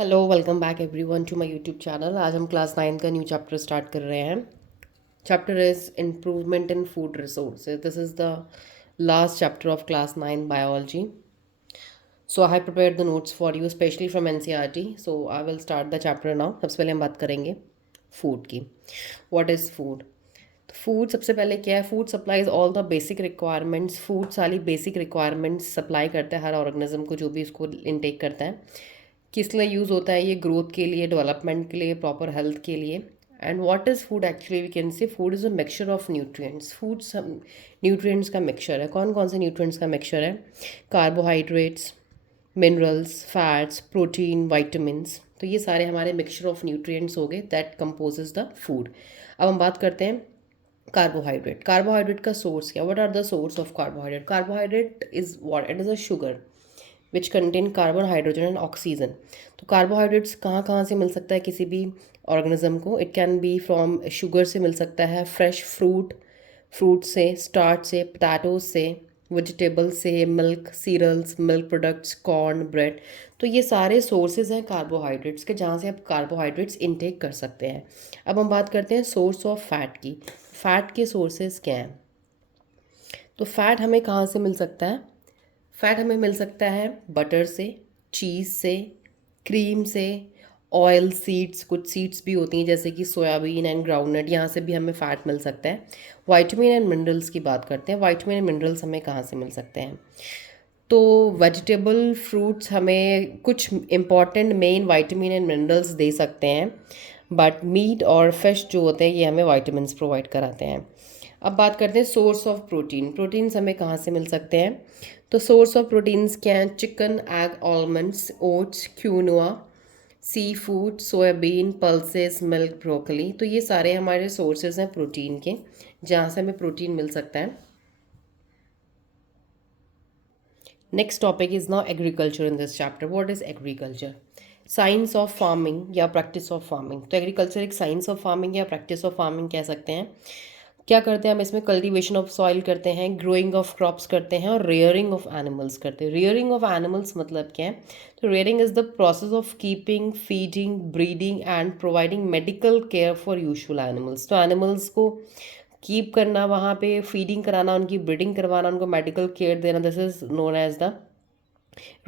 Hello welcome back everyone to my YouTube channel. आज हम class 9 का न्यू चैप्टर स्टार्ट कर रहे हैं। Chapter is improvement in food resources. This is the last chapter of class 9 biology. So I prepared the notes for you specially from NCERT. So I will start the chapter now. सबसे पहले हम बात करेंगे food की। What is food? Food सबसे पहले क्या है? Food supplies all the basic requirements. Food सारी बेसिक रिक्वायरमेंट्स सप्लाई करता है हर ऑर्गेनिज्म को, जो भी इसको इनटेक करता है। किस लिए यूज़ होता है? ये ग्रोथ के लिए, डेवलपमेंट के लिए, प्रॉपर हेल्थ के लिए। And what is food actually? We can say food is a mixture of nutrients. Food सब न्यूट्रिएंट्स का मिक्सचर है। कौन कौन से न्यूट्रिएंट्स का मिक्सचर है? Carbohydrates, minerals, fats, protein, vitamins. तो ये सारे हमारे मिक्सचर ऑफ न्यूट्रिएंट्स हो गए दैट कंपोजेज द फूड। अब हम बात करते हैं कार्बोहाइड्रेट। कार्बोहाइड्रेट का सोर्स क्या? What are the source of carbohydrate? Carbohydrate is what? It is a sugar which contain carbon, hydrogen and oxygen. तो कार्बोहाइड्रेट्स कहाँ कहाँ से मिल सकता है किसी भी ऑर्गेनिज्म को? It can be from sugar से मिल सकता है, फ्रेश फ्रूट से, स्टार्च से, पोटैटोज से, वेजिटेबल से, milk, cereals, milk products, corn, bread. तो ये सारे सोर्सेज हैं कार्बोहाइड्रेट्स के, जहाँ से आप कार्बोहाइड्रेट्स इनटेक कर सकते हैं। अब हम बात करते हैं सोर्स ऑफ फैट की। फैट के सोर्सेज क्या हैं? तो फैट हमें कहाँ से मिल सकता है? फैट हमें मिल सकता है बटर से, चीज़ से, क्रीम से, ऑयल, सीड्स, कुछ सीड्स भी होती हैं जैसे कि सोयाबीन एंड ग्राउंडनट, यहाँ से भी हमें फ़ैट मिल सकता है। वाइटामिन एंड मिनरल्स की बात करते हैं। वाइटामिन एंड मिनरल्स हमें कहाँ से मिल सकते हैं? तो वेजिटेबल फ्रूट्स हमें कुछ important main vitamin and minerals दे सकते हैं, बट मीट और फिश जो होते हैं ये हमें वाइटामस प्रोवाइड कराते हैं। अब बात करते हैं सोर्स ऑफ प्रोटीन। प्रोटीन्स हमें कहाँ से मिल सकते हैं? तो सोर्स ऑफ प्रोटीन्स क्या हैं? Chicken, egg, almonds, oats, quinoa, sea food, soybean, pulses, milk, broccoli. तो ये सारे हमारे सोर्सेज हैं प्रोटीन के, जहाँ से हमें प्रोटीन मिल सकता है। Next topic is now agriculture in this chapter. What is agriculture? Science of farming या प्रैक्टिस ऑफ फार्मिंग। तो एग्रीकल्चर एक साइंस ऑफ फार्मिंग या प्रैक्टिस ऑफ फार्मिंग कह सकते हैं। क्या करते हैं हम इसमें? कल्टीवेशन ऑफ सॉइल करते हैं, ग्रोइंग ऑफ क्रॉप्स करते हैं और रेयरिंग ऑफ एनिमल्स करते हैं। रेयरिंग ऑफ एनिमल्स मतलब क्या है? तो rearing is the process of keeping, feeding, breeding and providing medical care for usual animals. तो एनिमल्स को कीप करना, वहाँ पे फीडिंग कराना, उनकी ब्रीडिंग करवाना, उनको मेडिकल केयर देना, this is known as the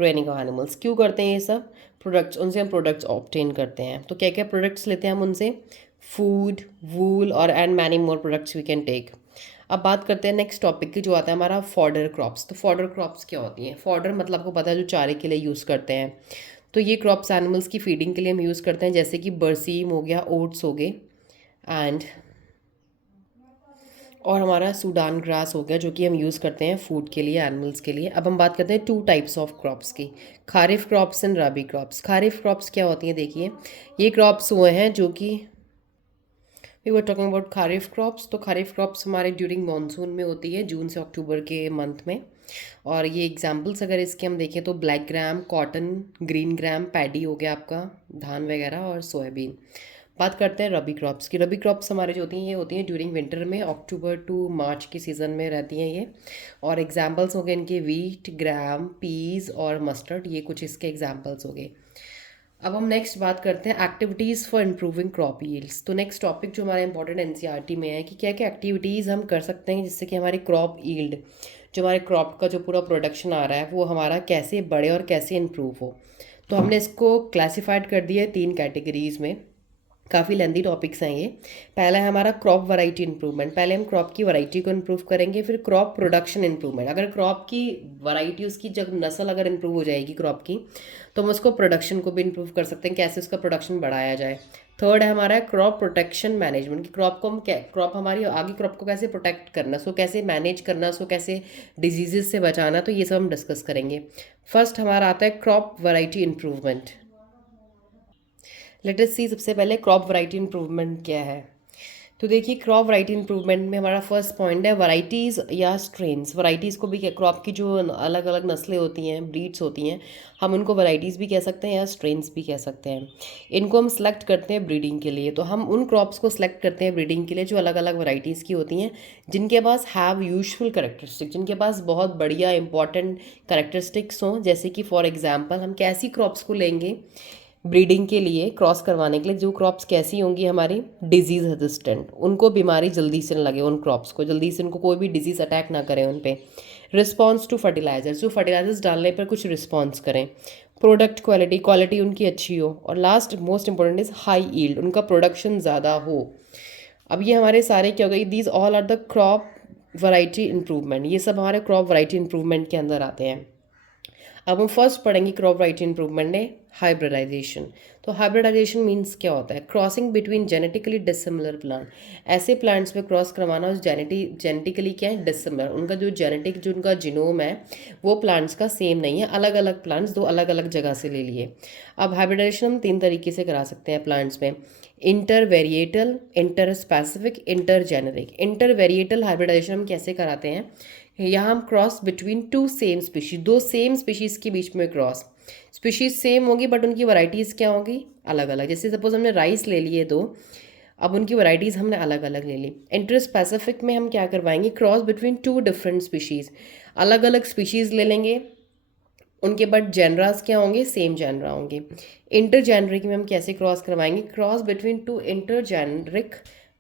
rearing of animals. क्यों करते हैं ये सब? प्रोडक्ट्स, उनसे हम प्रोडक्ट्स ऑब्टेन करते हैं। तो क्या क्या प्रोडक्ट्स लेते हैं हम उनसे? फूड, वूल और and many more products we can take. अब बात करते हैं नेक्स्ट टॉपिक की, जो आता है हमारा फॉडर क्रॉप्स। तो फॉडर क्रॉप्स क्या होती हैं? फॉडर मतलब आपको पता है, जो चारे के लिए यूज़ करते हैं। तो ये क्रॉप्स एनिमल्स की फीडिंग के लिए हम यूज़ करते हैं, जैसे कि बरसीम हो गया, ओट्स हो गए एंड और हमारा सूडान ग्रास हो गया, जो कि हम यूज़ करते हैं फूड के लिए, एनिमल्स के लिए। अब हम बात करते हैं टू टाइप्स ऑफ क्रॉप्स की, kharif crops and rabi crops. Kharif crops क्या होती हैं? देखिए, ये क्रॉप्स हुए हैं जो कि we were talking about kharif crops. तो खारिफ क्रॉप्स हमारे ड्यूरिंग मानसून में होती है, जून से अक्टूबर के मंथ में। और ये एग्जाम्पल्स अगर इसके हम देखें तो black gram, cotton, green gram, paddy हो गया आपका, धान वगैरह, और सोयाबीन। बात करते हैं रबी क्रॉप्स की। रबी क्रॉप्स हमारे जो होती हैं, ये होती हैं ड्यूरिंग विंटर में, अक्टूबर टू मार्च की सीज़न में रहती हैं ये। और एग्जाम्पल्स हो गए इनके वीट, ग्राम, पीज और मस्टर्ड, ये कुछ इसके एग्जाम्पल्स हो गए। अब हम नेक्स्ट बात करते हैं activities for improving crop yields. तो नेक्स्ट टॉपिक जो हमारा इंपॉर्टेंट एनसीईआरटी में है कि क्या क्या एक्टिविटीज़ हम कर सकते हैं जिससे कि हमारी क्रॉप यील्ड, जो हमारे क्रॉप का जो पूरा प्रोडक्शन आ रहा है, वो हमारा कैसे बढ़े और कैसे इम्प्रूव हो। तो हमने इसको क्लासिफाइड कर दिया है 3 कैटेगरीज में। काफ़ी लेंदी टॉपिक्स हैं ये। पहला है हमारा क्रॉप वैरायटी इंप्रूवमेंट। पहले हम क्रॉप की वैरायटी को इंप्रूव करेंगे, फिर क्रॉप प्रोडक्शन इंप्रूवमेंट। अगर क्रॉप की वैरायटी, उसकी जब नस्ल अगर इंप्रूव हो जाएगी क्रॉप की, तो हम उसको प्रोडक्शन को भी इंप्रूव कर सकते हैं, कैसे उसका प्रोडक्शन बढ़ाया जाए। थर्ड है हमारा क्रॉप प्रोटेक्शन मैनेजमेंट, कि क्रॉप को हम क्या, क्रॉप हमारी आगे क्रॉप को कैसे प्रोटेक्ट करना, सो कैसे मैनेज करना, सो कैसे डिजीजेस से बचाना। तो ये सब हम डिस्कस करेंगे। फर्स्ट हमारा आता है crop variety improvement. Let us see सबसे पहले क्रॉप वैरायटी इंप्रूवमेंट क्या है। तो देखिए, क्रॉप वैरायटी इंप्रूवमेंट में हमारा फर्स्ट पॉइंट है वैरायटीज़ या स्ट्रेन्स। वैरायटीज़ को भी क्या, क्रॉप की जो अलग अलग नस्लें होती हैं, ब्रीड्स होती हैं, हम उनको वैरायटीज़ भी कह सकते हैं या स्ट्रेन्स भी कह सकते हैं। इनको हम सेलेक्ट करते हैं ब्रीडिंग के लिए। तो हम उन क्रॉप्स को सेलेक्ट करते हैं ब्रीडिंग के लिए जो अलग अलग वैरायटीज़ की होती हैं, जिनके पास हैव यूजफुल करेक्टरिस्टिक, जिनके पास बहुत बढ़िया इंपॉर्टेंट करेक्टरिस्टिक्स हों। जैसे कि फॉर एग्जाम्पल हम कैसी क्रॉप्स को लेंगे ब्रीडिंग के लिए, क्रॉस करवाने के लिए जो क्रॉप्स कैसी होंगी हमारी, डिजीज़ रेजिस्टेंट, उनको बीमारी जल्दी से न लगे, उन क्रॉप्स को जल्दी से उनको कोई भी डिजीज़ अटैक ना करें उन पे। रिस्पॉन्स टू फर्टिलाइजर्स, जो फर्टिलाइजर्स डालने पर कुछ रिस्पॉन्स करें। प्रोडक्ट क्वालिटी, क्वालिटी उनकी अच्छी हो। और last most important is high yield, उनका प्रोडक्शन ज़्यादा हो। अब ये हमारे सारे क्या हो गए, these all are the crop variety improvement, ये सब हमारे क्रॉप वैरायटी इंप्रूवमेंट के अंदर आते हैं। अब हम फर्स्ट पढ़ेंगे क्रॉप वैरायटी इंप्रूवमेंट में हाइब्रिडाइजेशन। तो हाइब्रिडाइजेशन मीन्स क्या होता है, crossing between genetically dissimilar plant, ऐसे प्लांट्स में क्रॉस करवाना उस जेनेटिकली क्या है, डिसिमिलर, उनका जो जेनेटिक जो उनका जिनोम है वो प्लांट्स का सेम नहीं है, अलग अलग प्लांट्स दो अलग अलग जगह से ले लिए। अब हाइब्रिडाइजेशन हम 3 तरीके से करा सकते हैं प्लांट्स में, inter varietal, inter specific, inter generic. Inter varietal hybridization हम कैसे कराते हैं, यहाँ हम cross between 2 same species, 2 same species के बीच में क्रॉस, स्पीशीज़ सेम होगी बट उनकी वैरायटीज़ क्या होगी, अलग अलग। जैसे सपोज हमने राइस ले लिए 2, अब उनकी वैरायटीज़ हमने अलग अलग ले ली। इंटर स्पेसिफिक में हम क्या करवाएंगे, क्रॉस बिटवीन 2 डिफरेंट स्पीशीज़, अलग अलग स्पीशीज़ ले लेंगे उनके, बट जेनरास क्या होंगे, सेम जेनरा होंगे। इंटर जेनरिक में हम कैसे क्रॉस करवाएंगे, cross between 2 intergeneric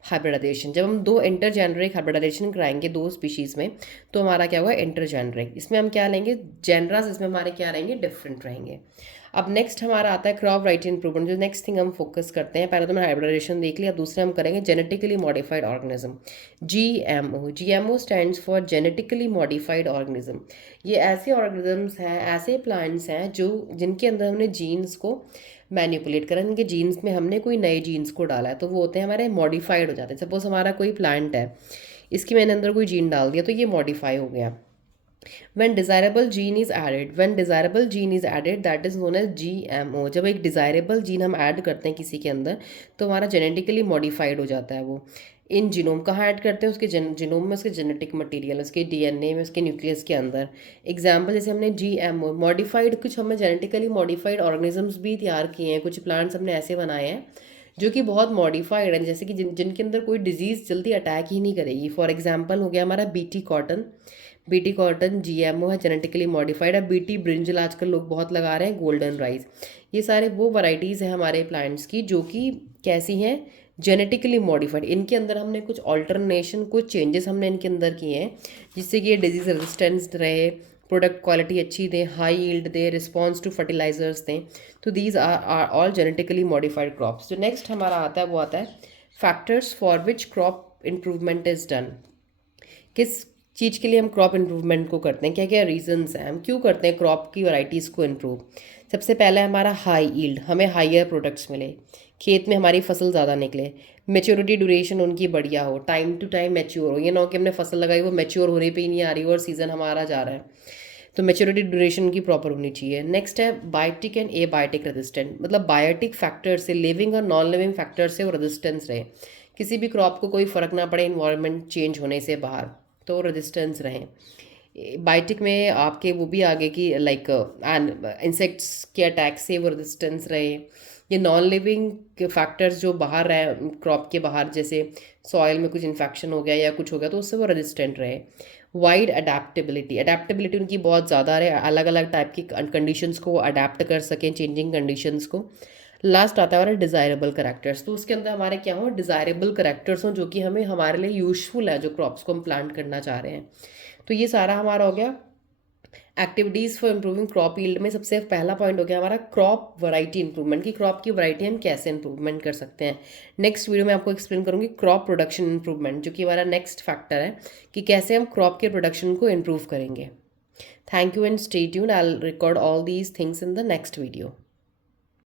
hybridization. जब हम 2 इंटर जेनरिक हाइब्रिडाइजेशन कराएंगे 2 स्पीशीज़ में, तो हमारा क्या होगा, इंटर जेनरिक। इसमें हम क्या लेंगे, जेनरास, इसमें हमारे क्या रहेंगे, डिफरेंट रहेंगे। अब नेक्स्ट हमारा आता है क्रॉप वैरायटी इंप्रूवमेंट, जो नेक्स्ट थिंग हम फोकस करते हैं। पहले तो मैंने हाइब्रिडाइजेशन देख लिया, दूसरे हम करेंगे genetically modified organism, GMO. GMO stands for genetically modified organism. ये ऐसे ऑर्गेनिजम्स हैं, ऐसे प्लांट्स हैं जो जिनके अंदर हमने जीन्स को मैनिपुलेट करा, इनके जीन्स में हमने कोई नए जीन्स को डाला है, तो वो होते हैं हमारे मॉडिफाइड हो जाते हैं। सपोज हमारा कोई प्लांट है, इसकी मैंने अंदर कोई जीन डाल दिया तो ये मॉडिफाई हो गया। when desirable gene is added, when desirable gene is added, that is known as GMO। जब एक डिज़ायरेबल जीन हम ऐड करते हैं किसी के अंदर, तो हमारा जेनेटिकली मॉडिफाइड हो जाता है वो। इन जीनोम कहाँ ऐड करते हैं, उसके जीनोम में, उसके जेनेटिक मटेरियल, उसके डीएनए में, उसके न्यूक्लियस के अंदर। एग्जाम्पल जैसे हमने GMO मॉडिफाइड, कुछ हमने जेनेटिकली मॉडिफाइड ऑर्गेनिजम्स भी तैयार किए हैं, कुछ प्लांट्स हमने ऐसे बनाए हैं जो कि बहुत मॉडिफाइड हैं, जैसे कि जिनके अंदर कोई डिजीज़ जल्दी अटैक ही नहीं करेगी। फॉर एग्जाम्पल हो गया हमारा BT cotton. BT cotton GMO है, जेनेटिकली मॉडिफाइड है। बीटी ब्रिंजल आजकल लोग बहुत लगा रहे हैं, गोल्डन राइस, ये सारे वो वैरायटीज़ हैं हमारे प्लांट्स की जो कि कैसी हैं, जेनेटिकली मॉडिफाइड। इनके अंदर हमने कुछ ऑल्टरनेशन, कुछ चेंजेस हमने इनके अंदर किए हैं जिससे कि ये डिजीज रेजिस्टेंस रहे, प्रोडक्ट क्वालिटी अच्छी दें, हाई यील्ड दें, रिस्पॉन्स टू फर्टिलाइजर्स दें। तो these are all genetically modified crops. जो नेक्स्ट हमारा आता है वो आता है factors for which crop improvement is done. किस चीज़ के लिए हम क्रॉप इम्प्रूवमेंट को करते हैं, क्या क्या रीजंस हैं, हम क्यों करते हैं क्रॉप की वैरायटीज़ को इम्प्रूव। सबसे पहला है हमारा हाई यील्ड, हमें हाइयर प्रोडक्ट्स मिले, खेत में हमारी फसल ज़्यादा निकले। मेच्योरिटी ड्यूरेशन उनकी बढ़िया हो, टाइम टू टाइम मैच्योर हो, ये ना हो कि हमने फसल लगाई वो मैच्योर होने पे ही नहीं आ रही और सीज़न हमारा जा रहा है, तो मेच्योरिटी ड्यूरेशन की प्रॉपर होनी चाहिए। नेक्स्ट है biotic and abiotic resistant, मतलब बायोटिक फैक्टर से, लिविंग और नॉन लिविंग फैक्टर से वो रेजिस्टेंस रहे, किसी भी क्रॉप को कोई फ़र्क ना पड़े इन्वायरमेंट चेंज होने से बाहर, तो रेजिस्टेंस रहें। बायोटिक में आपके वो भी आगे कि लाइक इंसेक्ट्स के अटैक से वो रेजिस्टेंस रहे। ये नॉन लिविंग के फैक्टर्स जो बाहर रहे क्रॉप के बाहर, जैसे सॉइल में कुछ इन्फेक्शन हो गया या कुछ हो गया तो उससे वो रेजिस्टेंट रहे। वाइड अडेप्टेबिलिटी, अडेप्टेबिलिटी उनकी बहुत ज़्यादा रहे, अलग अलग टाइप की कंडीशंस को अडेप्ट कर सकें, चेंजिंग कंडीशंस को। लास्ट आता है हमारा डिज़ायरेबल करेक्टर्स, तो उसके अंदर हमारे क्या हो, डिज़ायरेबल करेक्टर्स हों जो कि हमें हमारे लिए यूजफुल है, जो क्रॉप्स को हम प्लांट करना चाह रहे हैं। तो ये सारा हमारा हो गया activities for improving crop yield में। सबसे पहला पॉइंट हो गया हमारा क्रॉप वैरायटी इंप्रूवमेंट, की क्रॉप की वैरायटी हम कैसे इंप्रूवमेंट कर सकते हैं। नेक्स्ट वीडियो में आपको एक्सप्लेन करूंगी क्रॉप प्रोडक्शन इंप्रूवमेंट, जो कि हमारा नेक्स्ट फैक्टर है कि कैसे हम क्रॉप के प्रोडक्शन को इम्प्रूव करेंगे। Thank you and stay tuned, I will record all these things in the next video.